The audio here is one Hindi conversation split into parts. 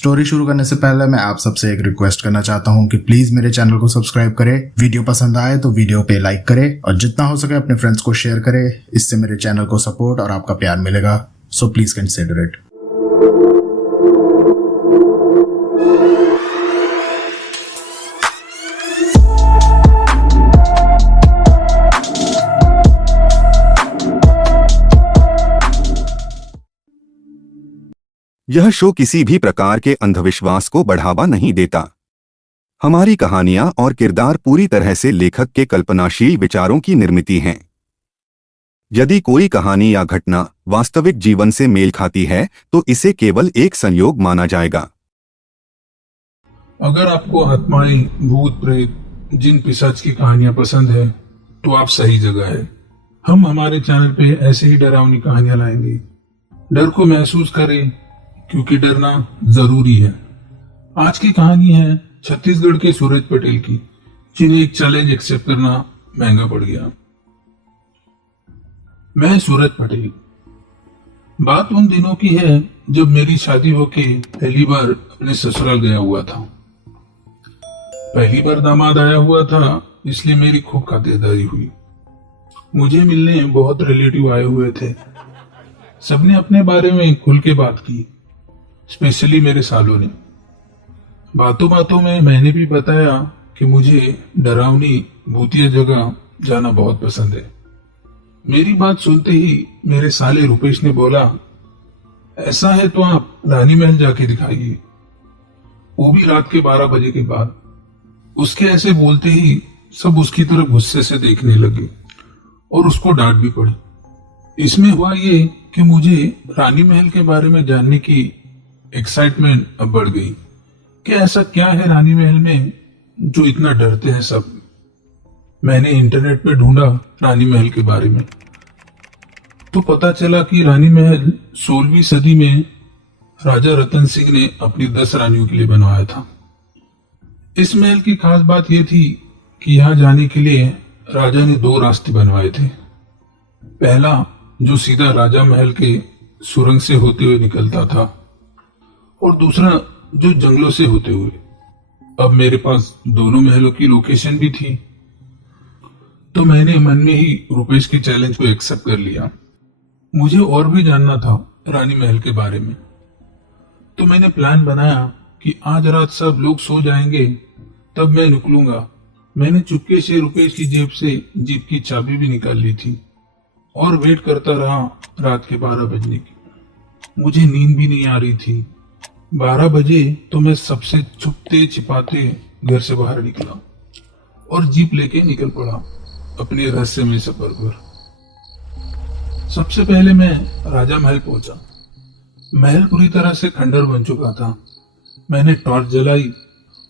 स्टोरी शुरू करने से पहले मैं आप सबसे एक रिक्वेस्ट करना चाहता हूँ कि प्लीज मेरे चैनल को सब्सक्राइब करें, वीडियो पसंद आए तो वीडियो पे लाइक करें और जितना हो सके अपने फ्रेंड्स को शेयर करें। इससे मेरे चैनल को सपोर्ट और आपका प्यार मिलेगा, सो प्लीज कंसिडर इट। यह शो किसी भी प्रकार के अंधविश्वास को बढ़ावा नहीं देता। हमारी कहानियां और किरदार पूरी तरह से लेखक के कल्पनाशील विचारों की निर्मित हैं। यदि कोई कहानी या घटना वास्तविक जीवन से मेल खाती है तो इसे केवल एक संयोग माना जाएगा। अगर आपको आत्माएं, भूत प्रेत, जिन पिशाच की कहानियां पसंद है तो आप सही जगह है। हम हमारे चैनल पे ऐसे ही डरावनी कहानियां लाएंगे। डर को महसूस करें क्योंकि डरना जरूरी है। आज की कहानी है छत्तीसगढ़ के सूरज पटेल की, जिन्हें एक चैलेंज एक्सेप्ट करना महंगा पड़ गया। मैं सूरज पटेल। बात उन दिनों की है जब मेरी शादी होके पहली बार अपने ससुराल गया हुआ था। पहली बार दामाद आया हुआ था, इसलिए मेरी खूब खातिरदारी हुई। मुझे मिलने बहुत रिलेटिव आए हुए थे। सबने अपने बारे में खुल के बात की, स्पेशली मेरे सालों ने। बातों बातों में मैंने भी बताया कि मुझे डरावनी भूतिया जगह जाना बहुत पसंद है। मेरी बात सुनते ही मेरे साले रुपेश ने बोला, ऐसा है तो आप रानी महल जाके दिखाइए, वो भी रात के 12 बजे के बाद। उसके ऐसे बोलते ही सब उसकी तरफ गुस्से से देखने लगे और उसको डांट भी पड़ी। इसमें हुआ ये कि मुझे रानी महल के बारे में जानने की एक्साइटमेंट अब बढ़ गई कि ऐसा क्या है रानी महल में जो इतना डरते हैं सब। मैंने इंटरनेट पे ढूंढा रानी महल के बारे में तो पता चला कि रानी महल 16वीं सदी में राजा रतन सिंह ने अपनी 10 रानियों के लिए बनवाया था। इस महल की खास बात यह थी कि यहाँ जाने के लिए राजा ने 2 रास्ते बनवाए थे। पहला जो सीधा राजा महल के सुरंग से होते हुए निकलता था और दूसरा जो जंगलों से होते हुए। अब मेरे पास दोनों महलों की लोकेशन भी थी तो मैंने मन में ही रुपेश के चैलेंज को एक्सेप्ट कर लिया। मुझे और भी जानना था रानी महल के बारे में, तो मैंने प्लान बनाया कि आज रात सब लोग सो जाएंगे तब मैं निकलूंगा। मैंने चुपके से रुपेश की जेब से जीप की चाबी भी निकाल ली थी और वेट करता रहा रात के 12 बजने की। मुझे नींद भी नहीं आ रही थी। 12 बजे तो मैं सबसे छुपते छिपाते घर से बाहर निकला और जीप लेके निकल पड़ा अपने रहस्यमय सफर पर। सबसे पहले मैं राजा महल पहुंचा। महल पूरी तरह से खंडर बन चुका था। मैंने टॉर्च जलाई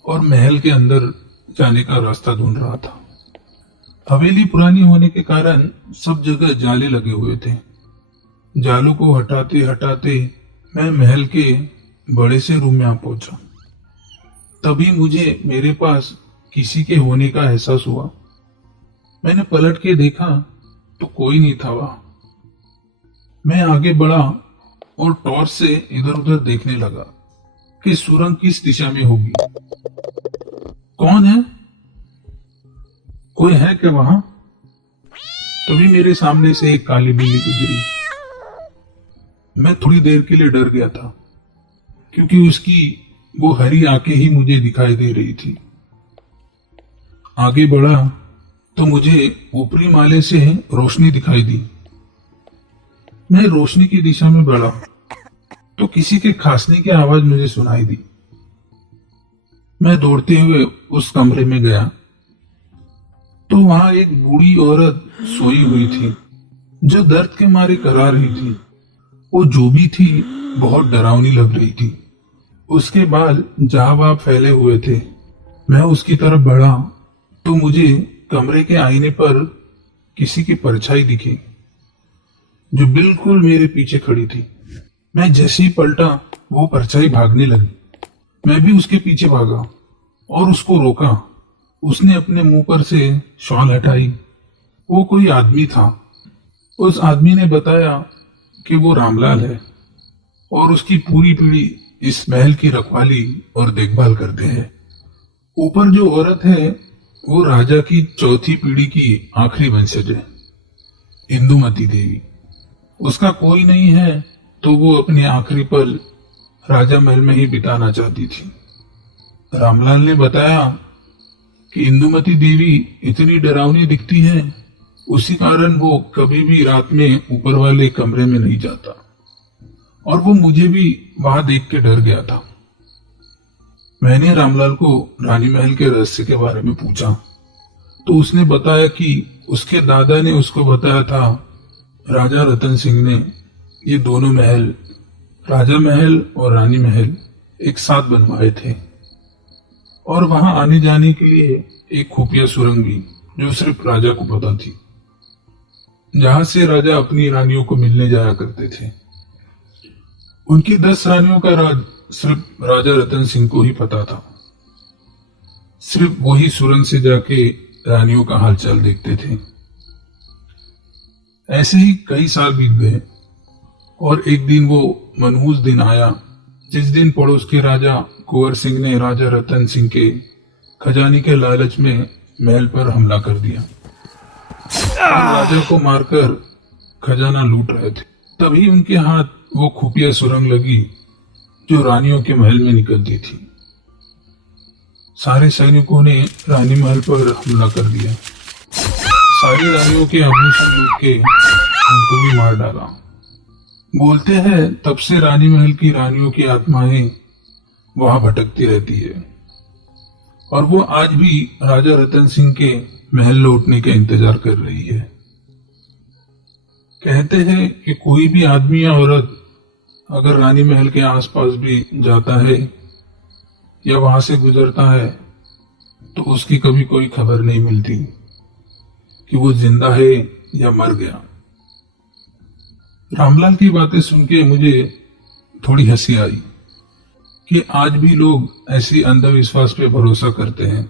और महल के अंदर जाने का रास्ता ढूंढ रहा था। हवेली पुरानी होने के कारण सब जगह जाले लगे हुए थे। जालों को हटाते हटाते मैं महल के बड़े से रूम में आ पहुंचा। तभी मुझे मेरे पास किसी के होने का एहसास हुआ। मैंने पलट के देखा तो कोई नहीं था वहां। मैं आगे बढ़ा और टॉर्च से इधर उधर देखने लगा कि सुरंग किस दिशा में होगी। कौन है? कोई है क्या वहां? तभी मेरे सामने से एक काली बिल्ली गुजरी। मैं थोड़ी देर के लिए डर गया था क्योंकि उसकी वो हरी आंखें ही मुझे दिखाई दे रही थी। आगे बढ़ा तो मुझे ऊपरी माले से रोशनी दिखाई दी। मैं रोशनी की दिशा में बढ़ा तो किसी के खांसने की आवाज मुझे सुनाई दी। मैं दौड़ते हुए उस कमरे में गया तो वहां एक बूढ़ी औरत सोई हुई थी जो दर्द के मारे करा रही थी। वो जो भी थी बहुत डरावनी लग रही थी। उसके बाल जहां फैले हुए थे। मैं उसकी तरफ बढ़ा तो मुझे कमरे के आईने पर किसी की परछाई दिखी जो बिल्कुल मेरे पीछे खड़ी थी। मैं जैसे ही पलटा वो परछाई भागने लगी। मैं भी उसके पीछे भागा और उसको रोका। उसने अपने मुंह पर से शॉल हटाई। वो कोई आदमी था। उस आदमी ने बताया कि वो रामलाल है और उसकी पूरी पीढ़ी इस महल की रखवाली और देखभाल करते हैं। ऊपर जो औरत है वो राजा की चौथी पीढ़ी की आखिरी वंशज है, इंदुमती देवी। उसका कोई नहीं है तो वो अपने आखिरी पल राजा महल में ही बिताना चाहती थी। रामलाल ने बताया कि इंदुमती देवी इतनी डरावनी दिखती है, उसी कारण वो कभी भी रात में ऊपर वाले कमरे में नहीं जाता, और वो मुझे भी वहां देख के डर गया था। मैंने रामलाल को रानी महल के रहस्य के बारे में पूछा तो उसने बताया कि उसके दादा ने उसको बताया था राजा रतन सिंह ने ये दोनों महल, राजा महल और रानी महल, एक साथ बनवाए थे, और वहां आने जाने के लिए एक खुफिया सुरंग भी जो सिर्फ राजा को पता थी, जहां से राजा अपनी रानियों को मिलने जाया करते थे। उनकी 10 रानियों का राज सिर्फ राजा रतन सिंह को ही पता था। सिर्फ वही सुरंग से जाके रानियों का हालचाल देखते थे। ऐसे ही कई साल बीत गए और एक दिन वो मनहूस दिन आया जिस दिन पड़ोस के राजा कुंवर सिंह ने राजा रतन सिंह के खजाने के लालच में महल पर हमला कर दिया। राजा को मारकर खजाना लूट रहे थे, तभी उनके हाथ वो खुफिया सुरंग लगी जो रानियों के महल में निकलती थी। सारे सैनिकों ने रानी महल पर हमला कर दिया। सारी रानियों के आभूषण लूट के उनको भी मार डाला। बोलते हैं तब से रानी महल की रानियों की आत्माएं वहां भटकती रहती है, और वो आज भी राजा रतन सिंह के महल लौटने का इंतजार कर रही है। कहते हैं कि कोई भी आदमी या औरत अगर रानी महल के आसपास भी जाता है या वहां से गुजरता है तो उसकी कभी कोई खबर नहीं मिलती कि वो जिंदा है या मर गया। रामलाल की बातें सुन के मुझे थोड़ी हंसी आई कि आज भी लोग ऐसी अंधविश्वास पे भरोसा करते हैं।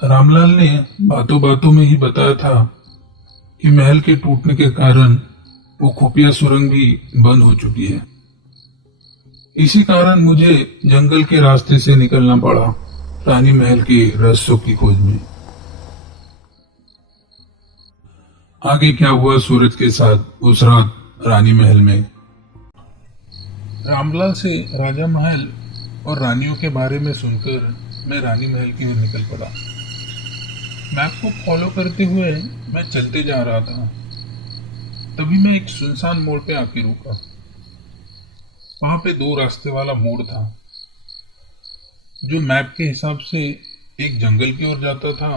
रामलाल ने बातों बातों में ही बताया था कि महल के टूटने के कारण वो खुफिया सुरंग भी बंद हो चुकी है। इसी कारण मुझे जंगल के रास्ते से निकलना पड़ा रानी महल के रहस्यों की खोज में। आगे क्या हुआ सूरज के साथ उस रात रानी महल में। रामलाल से राजा महल और रानियों के बारे में सुनकर मैं रानी महल की ओर निकल पड़ा। मैप को फॉलो करते हुए मैं चलते जा रहा था। तभी मैं एक सुनसान मोड़ पे आके रुका। वहां पे 2 रास्ते वाला मोड़ था जो मैप के हिसाब से एक जंगल की ओर जाता था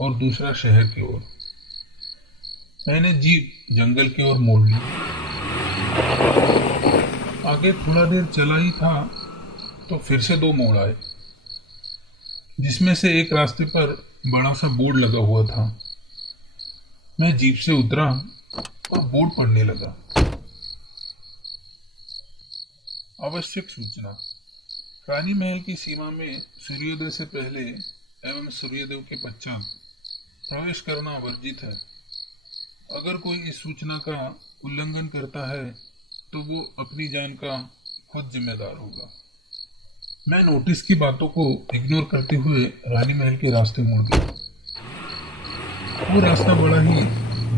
और दूसरा शहर की ओर। मैंने जीप जंगल की ओर मोड़ ली। आगे थोड़ा देर चला ही था तो फिर से 2 मोड़ आए, जिसमें से एक रास्ते पर बड़ा सा बोर्ड लगा हुआ था। मैं जीप से उतरा और बोर्ड पढ़ने लगा। आवश्यक सूचना, रानी महल की सीमा में सूर्योदय से पहले एवं सूर्योदय के पश्चात प्रवेश करना वर्जित है। अगर कोई इस सूचना का उल्लंघन करता है तो वो अपनी जान का खुद जिम्मेदार होगा। मैं नोटिस की बातों को इग्नोर करते हुए रानी महल के रास्ते मुड़ गया। वो रास्ता बड़ा ही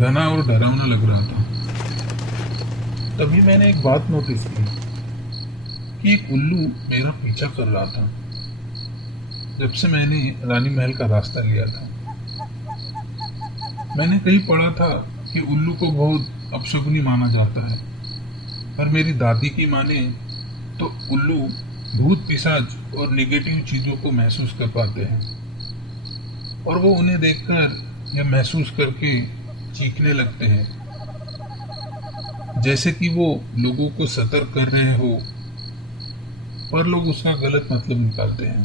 घना और डरावना लग रहा था। तभी मैंने एक बात नोटिस की कि एक उल्लू मेरा पीछा कर रहा था जब से मैंने रानी महल का रास्ता लिया था। मैंने कहीं पढ़ा था कि उल्लू को बहुत अपशकुनी माना जाता है, पर मेरी दादी की माने तो उल्लू भूत पिशाच और नेगेटिव चीजों को महसूस कर पाते हैं, और वो उन्हें देखकर या महसूस करके चीखने लगते हैं, जैसे कि वो लोगों को सतर्क कर रहे हो, पर लोग उसका गलत मतलब निकालते हैं।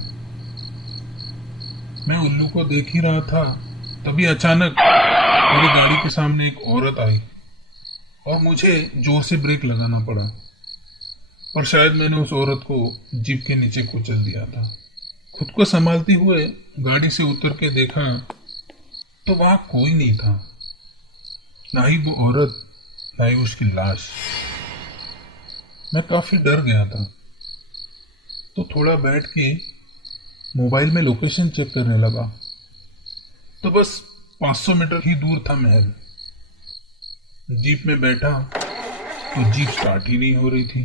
मैं उल्लू को देख ही रहा था, तभी अचानक मेरी गाड़ी के सामने एक औरत आई और मुझे जोर से ब्रेक लगाना पड़ा, और शायद मैंने उस औरत को जीप के नीचे कुचल दिया था। खुद को संभालते हुए गाड़ी से उतर के देखा तो वहां कोई नहीं था, ना ही वो औरत, ना ही उसकी लाश। मैं काफी डर गया था तो थोड़ा बैठ के मोबाइल में लोकेशन चेक करने लगा। तो बस 500 मीटर ही दूर था महल। जीप में बैठा तो जीप स्टार्ट ही नहीं हो रही थी,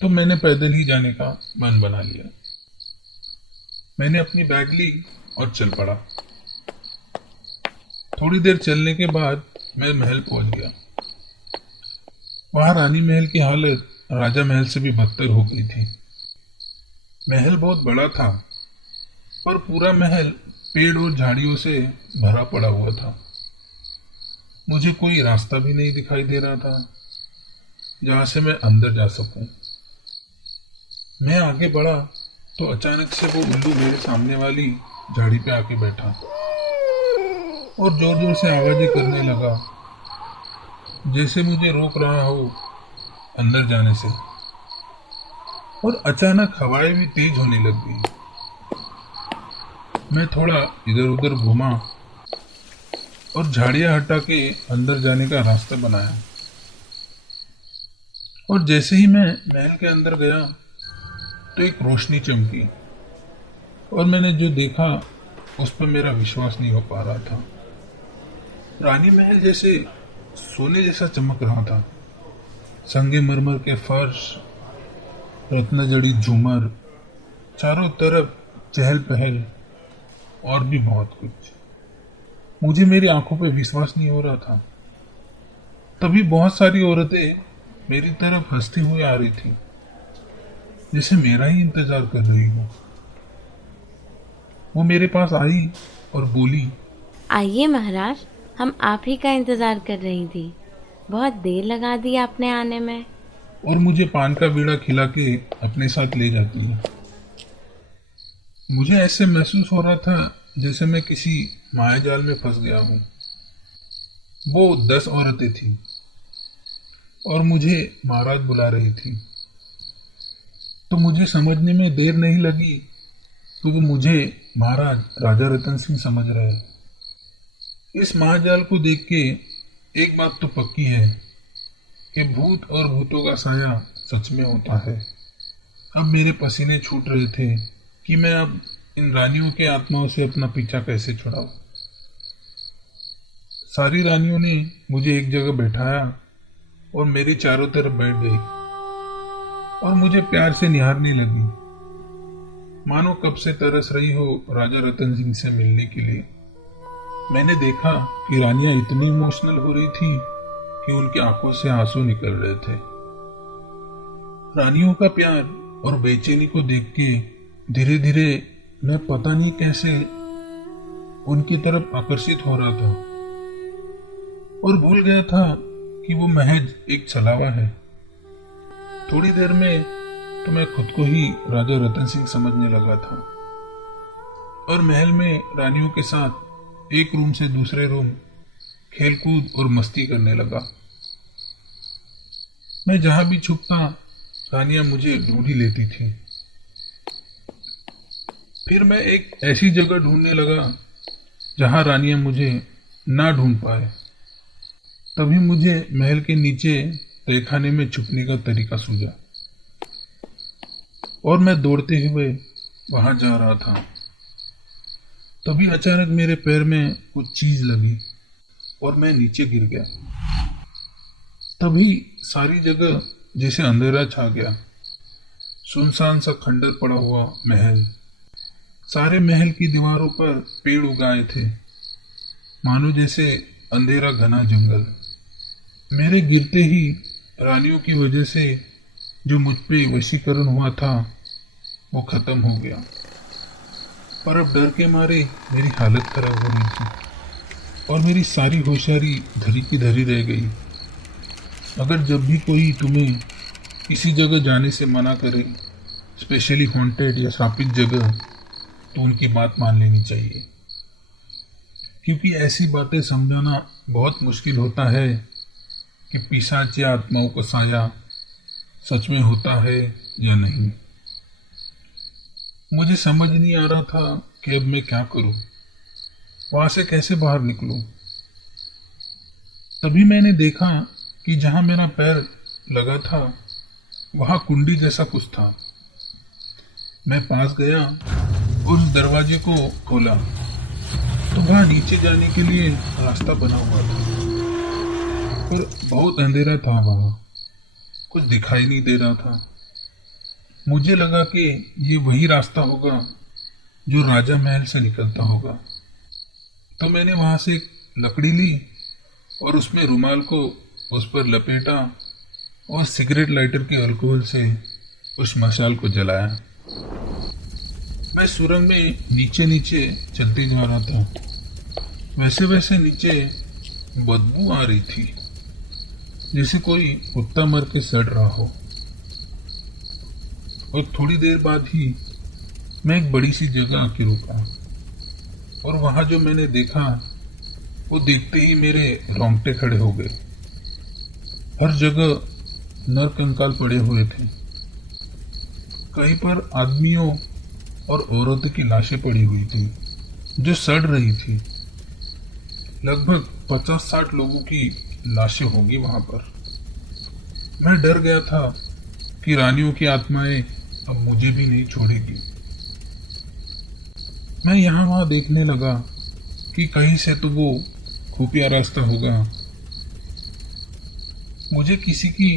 तो मैंने पैदल ही जाने का मन बना लिया। मैंने अपनी बैग ली और चल पड़ा। थोड़ी देर चलने के बाद मैं महल पहुंच गया। वहां रानी महल की हालत राजा महल से भी बदतर हो गई थी। महल बहुत बड़ा था, पर पूरा महल पेड़ और झाड़ियों से भरा पड़ा हुआ था। मुझे कोई रास्ता भी नहीं दिखाई दे रहा था जहां से मैं अंदर जा सकूं। मैं आगे बढ़ा तो अचानक से वो उल्लू मेरे सामने वाली झाड़ी पे आके बैठा और जोर जोर से आवाजें करने लगा, जैसे मुझे रोक रहा हो अंदर जाने से। और अचानक हवाएं भी तेज होने लग गई। मैं थोड़ा इधर उधर घूमा और झाड़ियां हटा के अंदर जाने का रास्ता बनाया। और जैसे ही मैं महल के अंदर गया तो एक रोशनी चमकी और मैंने जो देखा उस पर मेरा विश्वास नहीं हो पा रहा था। रानी महल जैसे सोने जैसा चमक रहा था। संगमरमर के फर्श, रत्न जड़ी झूमर, चारों तरफ चहल पहल और भी बहुत कुछ। मुझे मेरी आंखों पे विश्वास नहीं हो रहा था। तभी बहुत सारी औरतें मेरी तरफ हंसती हुई आ रही थी, जैसे मेरा ही इंतजार कर रही हो। वो मेरे पास आई और बोली, आइए महाराज, हम आप ही का इंतजार कर रही थी। बहुत देर लगा दी आपने आने में। और मुझे पान का बीड़ा खिला के अपने साथ ले जाती है। मुझे ऐसे महसूस हो रहा था जैसे मैं किसी मायाजाल में फंस गया हूं। वो 10 औरतें थी और मुझे महाराज बुला रही थी। तो मुझे समझने में देर नहीं लगी कि वो मुझे महाराज राजा रतन सिंह समझ रहे हैं। इस महाजाल को देख के एक बात तो पक्की है कि भूत और भूतों का साया सच में होता है। अब मेरे पसीने छूट रहे थे कि मैं अब इन रानियों के आत्माओं से अपना पीछा कैसे छुड़ाऊं। सारी रानियों ने मुझे एक जगह बैठाया और मेरी चारों तरफ बैठ गई और मुझे प्यार से निहारने लगी, मानो कब से तरस रही हो राजा रतन सिंह से मिलने के लिए। मैंने देखा कि रानियां इतनी इमोशनल हो रही थी कि उनकी आंखों से आंसू निकल रहे थे। रानियों का प्यार और बेचैनी को देख के धीरे धीरे मैं पता नहीं कैसे उनकी तरफ आकर्षित हो रहा था और भूल गया था कि वो महज एक छलावा है। थोड़ी देर में तो मैं खुद को ही राजा रतन सिंह समझने लगा था और महल में रानियों के साथ एक रूम से दूसरे रूम खेलकूद और मस्ती करने लगा। मैं जहां भी छुपता रानियां मुझे ढूंढ ही लेती थी। फिर मैं एक ऐसी जगह ढूंढने लगा जहां रानियां मुझे ना ढूंढ पाए। तभी मुझे महल के नीचे तहखाने में छुपने का तरीका सूझा और मैं दौड़ते हुए वहां जा रहा था। तभी अचानक मेरे पैर में कुछ चीज लगी और मैं नीचे गिर गया। तभी सारी जगह जैसे अंधेरा छा गया। सुनसान सा खंडर पड़ा हुआ महल। सारे महल की दीवारों पर पेड़ उगाए थे, मानो जैसे अंधेरा घना जंगल। मेरे गिरते ही रानियों की वजह से जो मुझ पे वशीकरण हुआ था वो खत्म हो गया। पर अब डर के मारे मेरी हालत खराब हो रही थी और मेरी सारी होशियारी धरी की धरी रह गई। अगर जब भी कोई तुम्हें किसी जगह जाने से मना करे, स्पेशली हॉन्टेड या श्रापित जगह, तो उनकी बात मान लेनी चाहिए, क्योंकि ऐसी बातें समझाना बहुत मुश्किल होता है कि पिशाच या आत्माओं का साया सच में होता है या नहीं। मुझे समझ नहीं आ रहा था कि अब मैं क्या करूं, वहां से कैसे बाहर निकलूं। तभी मैंने देखा कि जहां मेरा पैर लगा था वहां कुंडी जैसा कुछ था। मैं पास गया और उस दरवाजे को खोला तो वहां नीचे जाने के लिए रास्ता बना हुआ था, पर बहुत अंधेरा था। वहां कुछ दिखाई नहीं दे रहा था। मुझे लगा कि ये वही रास्ता होगा जो राजा महल से निकलता होगा। तो मैंने वहां से एक लकड़ी ली और उसमें रुमाल को उस पर लपेटा और सिगरेट लाइटर के अल्कोहल से उस मशाल को जलाया। मैं सुरंग में नीचे नीचे चलते जा रहा था। वैसे वैसे नीचे बदबू आ रही थी, जैसे कोई कुत्ता मर के सड़ रहा हो। और थोड़ी देर बाद ही मैं एक बड़ी सी जगह आके रुका और वहां जो मैंने देखा वो देखते ही मेरे रोंगटे खड़े हो गए। हर जगह नर कंकाल पड़े हुए थे। कहीं पर आदमियों और औरतों की लाशें पड़ी हुई थी जो सड़ रही थी। लगभग 50-60 लोगों की लाशें होंगी वहां पर। मैं डर गया था कि रानियों की आत्माएं अब मुझे भी नहीं छोड़ेगी। मैं यहाँ वहां देखने लगा कि कहीं से तो वो खुफिया रास्ता होगा। मुझे किसी की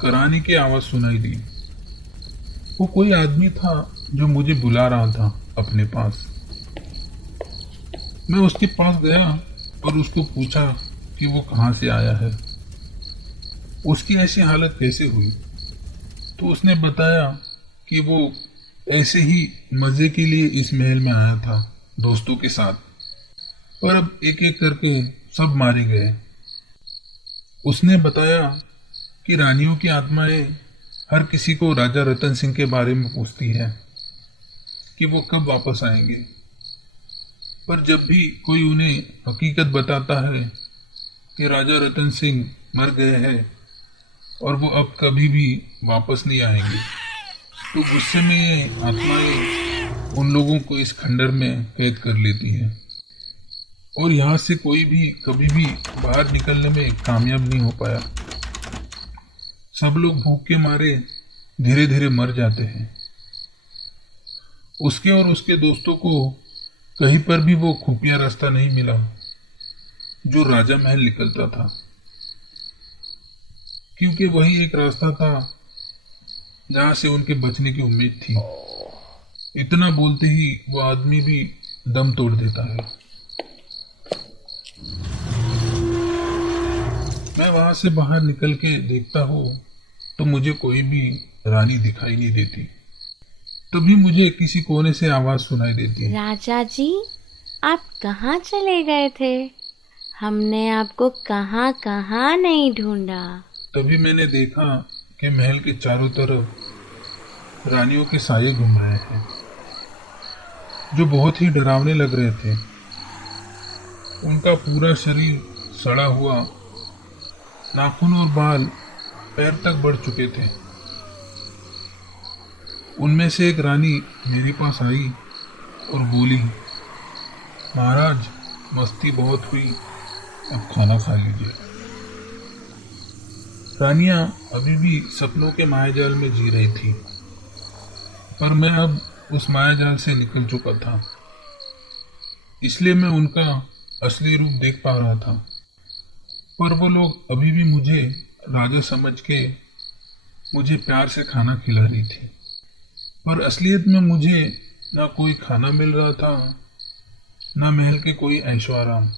कराने की आवाज सुनाई दी। वो कोई आदमी था जो मुझे बुला रहा था अपने पास। मैं उसके पास गया और उसको पूछा कि वो कहाँ से आया है, उसकी ऐसी हालत कैसे हुई। तो उसने बताया कि वो ऐसे ही मजे के लिए इस महल में आया था दोस्तों के साथ, पर अब एक एक करके सब मारे गए। उसने बताया कि रानियों की आत्माएं हर किसी को राजा रतन सिंह के बारे में पूछती है कि वो कब वापस आएंगे, पर जब भी कोई उन्हें हकीकत बताता है कि राजा रतन सिंह मर गए हैं और वो अब कभी भी वापस नहीं आएंगे, तो गुस्से में ये आत्माएं उन लोगों को इस खंडर में कैद कर लेती हैं और यहाँ से कोई भी कभी भी बाहर निकलने में कामयाब नहीं हो पाया। सब लोग भूख के मारे धीरे धीरे मर जाते हैं। उसके और उसके दोस्तों को कहीं पर भी वो खुफिया रास्ता नहीं मिला जो राजा महल निकलता था, क्योंकि वही एक रास्ता था जहां से उनके बचने की उम्मीद थी। इतना बोलते ही वो आदमी भी दम तोड़ देता है। मैं वहां से बाहर निकल के देखता हूँ तो मुझे कोई भी रानी दिखाई नहीं देती। तभी मुझे किसी कोने से आवाज सुनाई देती है, राजा जी, आप कहाँ चले गए थे? हमने आपको कहाँ कहाँ नहीं ढूंढा। तभी मैंने देखा कि महल के चारों तरफ रानियों के साये घूम रहे हैं जो बहुत ही डरावने लग रहे थे। उनका पूरा शरीर सड़ा हुआ, नाखून और बाल पैर तक बढ़ चुके थे। उनमें से एक रानी मेरे पास आई और बोली, महाराज, मस्ती बहुत हुई, अब खाना खा लीजिए। रानियां अभी भी सपनों के मायाजाल में जी रही थी, पर मैं अब उस मायाजाल से निकल चुका था, इसलिए मैं उनका असली रूप देख पा रहा था। पर वो लोग अभी भी मुझे राजा समझ के मुझे प्यार से खाना खिला रही थी, पर असलियत में मुझे ना कोई खाना मिल रहा था, ना महल के कोई ऐशो आराम।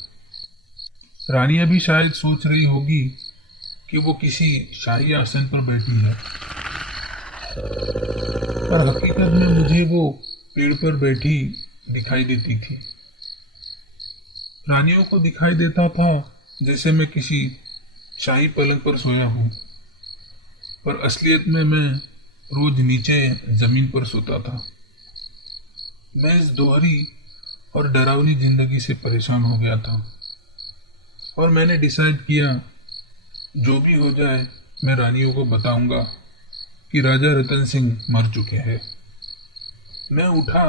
रानी अभी शायद सोच रही होगी कि वो किसी शाही आसन पर बैठी है, पर हकीकत में मुझे वो पेड़ पर बैठी दिखाई देती थी। रानियों को दिखाई देता था जैसे मैं किसी शाही पलंग पर सोया हूं, पर असलियत में मैं रोज नीचे जमीन पर सोता था। मैं इस दोहरी और डरावनी जिंदगी से परेशान हो गया था और मैंने डिसाइड किया, जो भी हो जाए मैं रानियों को बताऊंगा कि राजा रतन सिंह मर चुके हैं। मैं उठा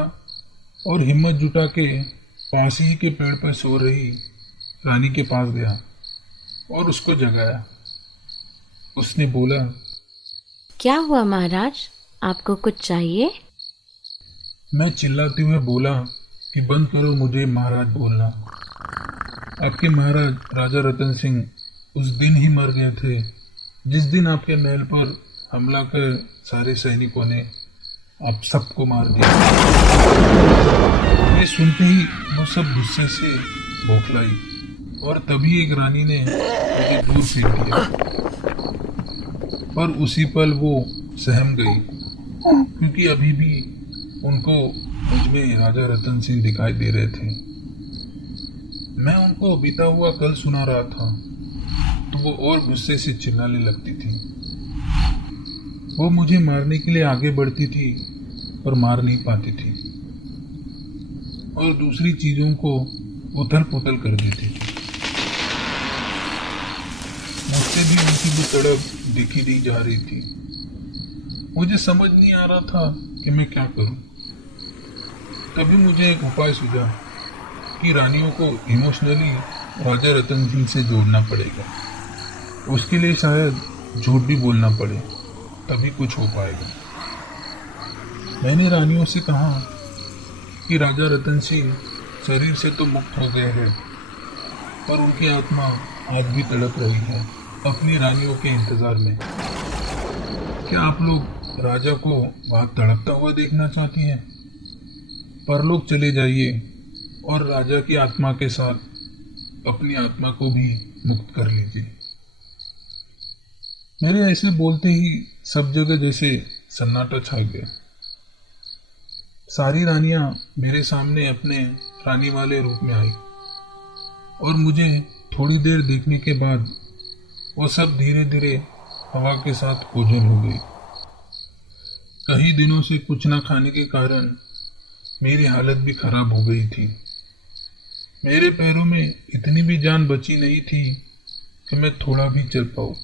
और हिम्मत जुटा के पास ही के पेड़ पर सो रही रानी के पास गया और उसको जगाया। उसने बोला, क्या हुआ महाराज, आपको कुछ चाहिए? मैं चिल्लाते हुए बोला कि बंद करो मुझे महाराज बोलना। आपके महाराज राजा रतन सिंह उस दिन ही मर गए थे जिस दिन आपके महल पर हमला कर सारे सैनिकों ने आप सबको मार दिया। ये सुनते ही वो सब गुस्से से बौखलाई और तभी एक रानी ने मुझे दूर फेंक दिया। पर उसी पल वो सहम गई क्योंकि अभी भी उनको मुझमें राजा रतन सिंह दिखाई दे रहे थे। मैं उनको बीता हुआ कल सुना रहा था तो वो और गुस्से से चिल्लाने लगती थी। वो मुझे मारने के लिए आगे बढ़ती थी पर मार नहीं पाती थी और दूसरी चीजों को उथल पुथल कर देती थी। मुझसे भी उनकी भी तड़प दिखी दी जा रही थी। मुझे समझ नहीं आ रहा था कि मैं क्या करूं। तभी मुझे एक उपाय सूझा कि रानियों को इमोशनली राजा रतन सिंह से जोड़ना पड़ेगा। उसके लिए शायद झूठ भी बोलना पड़े तभी कुछ हो पाएगा। मैंने रानियों से कहा कि राजा रतन सिंह शरीर से तो मुक्त हो गए हैं पर उनकी आत्मा आज भी तड़प रही है अपनी रानियों के इंतजार में। क्या आप लोग राजा को वहां तड़पता हुआ देखना चाहती हैं? परलोक चले जाइए और राजा की आत्मा के साथ अपनी आत्मा को भी मुक्त कर लीजिए। मेरे ऐसे बोलते ही सब जगह जैसे सन्नाटा छा गया। सारी रानियां मेरे सामने अपने रानी वाले रूप में आई और मुझे थोड़ी देर देखने के बाद वो सब धीरे धीरे हवा के साथ ओझल हो गई। कई दिनों से कुछ ना खाने के कारण मेरी हालत भी खराब हो गई थी। मेरे पैरों में इतनी भी जान बची नहीं थी कि मैं थोड़ा भी चल पाऊं।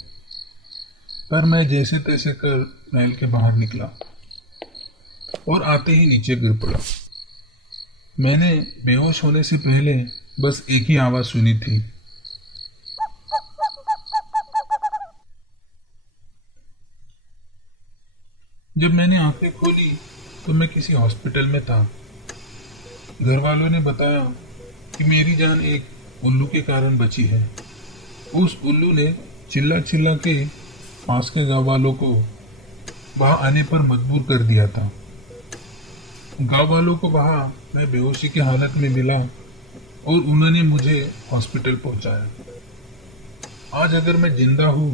पर मैं जैसे तैसे कर महल के बाहर निकला और आते ही नीचे गिर पड़ा। मैंने बेहोश होने से पहले बस एक ही आवाज सुनी थी, जब मैंने आंखें खोली तो मैं किसी हॉस्पिटल में था। घर वालों ने बताया कि मेरी जान एक उल्लू के कारण बची है। उस उल्लू ने चिल्ला चिल्ला के पास के गांव वालों को वहां आने पर मजबूर कर दिया था। गांव वालों को वहां मैं बेहोशी की हालत में मिला और उन्होंने मुझे हॉस्पिटल पहुंचाया। आज अगर मैं जिंदा हूं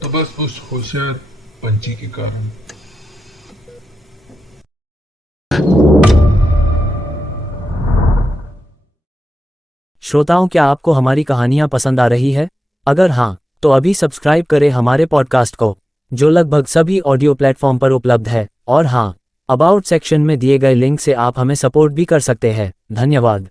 तो बस उस होशियार पंछी के कारण। श्रोताओं, क्या आपको हमारी कहानियां पसंद आ रही है? अगर हाँ, तो अभी सब्सक्राइब करें हमारे पॉडकास्ट को, जो लगभग सभी ऑडियो प्लेटफॉर्म पर उपलब्ध है। और हाँ, अबाउट सेक्शन में दिए गए लिंक से आप हमें सपोर्ट भी कर सकते हैं। धन्यवाद।